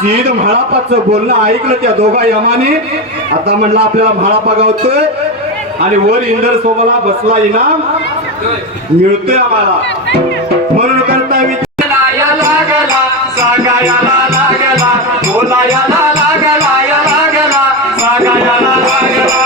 Seed म्हाळापाचं बोलणं ऐकलं त्या दोघा यमाने. आता म्हणलं आपल्याला म्हाळापा गावतोय आणि वर इंदर सोबला बसला इनाम मिळतोय आम्हाला. म्हणून करता विचार लागला सांगायला लागला बोलायला लागला या लागला सांगायला लागला.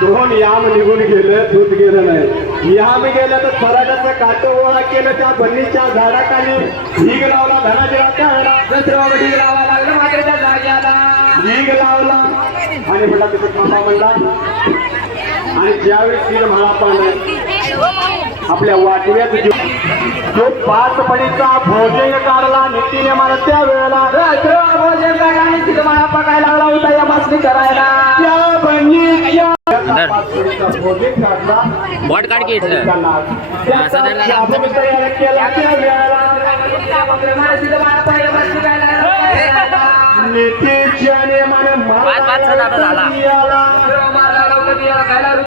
दोन याम निघून गेलं दूध गेलं नाही. याम गेलं तर फराटाचं काटो ओळा केलं त्या बन्नीच्या झाडाखाली ढीग लावला धनाजीराच्या ढीग लावा लागला मागच्या जाग्याला ढीग लावला आणि म्हणला तिथे थांबा म्हणला. आणि ज्यावेळी सीड म्हाळापानं आपल्या वाटव्यात जो 5 पडीचा भोजन काढला नीतीने मला त्या वेळेला भोजन काढला सीड म्हाळापा काय लागला होता या मासणी करायला. त्या बन्नीच्या बॉट काढ की नीतीच्या नियमाने